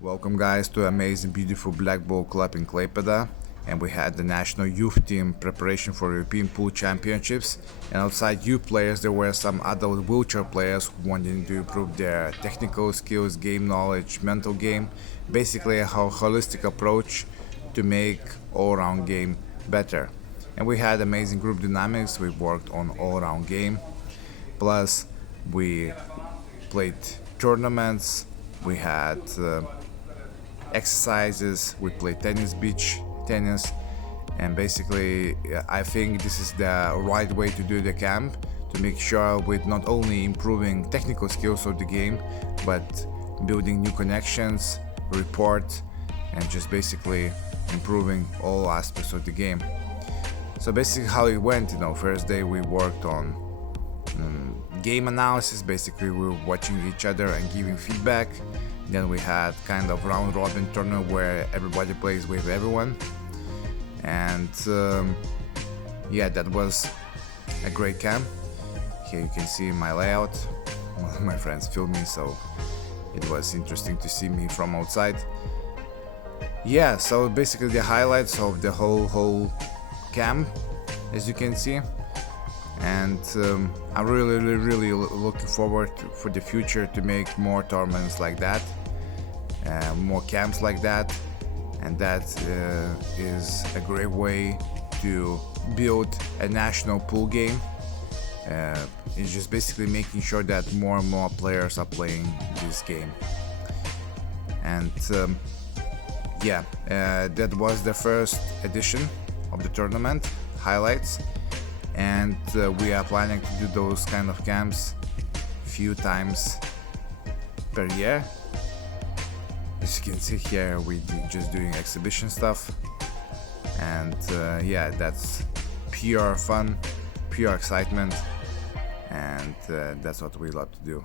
Welcome guys to amazing beautiful black ball club in Klaipėda, and we had the national youth team preparation for European Pool Championships, and outside youth players there were some adult wheelchair players who wanted to improve their technical skills, game knowledge, mental game, basically a holistic approach to make all-round game better. And we had amazing group dynamics, we worked on all-round game, plus we played tournaments, we had exercises, we played tennis, beach tennis, and basically I think this is the right way to do the camp, to make sure with not only improving technical skills of the game but building new connections, report, and just basically improving all aspects of the game. So basically how it went, first day we worked on game analysis. Basically we were watching each other and giving feedback. Then we had kind of round robin tournament where everybody plays with everyone, and yeah, that was a great camp. Here you can see my layout. One of my friends filmed me, so it was interesting to see me from outside. Yeah, so basically the highlights of the whole camp, as you can see. And I'm really looking forward for the future to make more tournaments like that, more camps like that, and that is a great way to build a national pool game. It's just basically making sure that more and more players are playing this game. And yeah, that was the first edition of the tournament highlights. And we are planning to do those kind of camps few times per year. As you can see here, we just doing exhibition stuff, and yeah, that's pure fun, pure excitement, and that's what we love to do.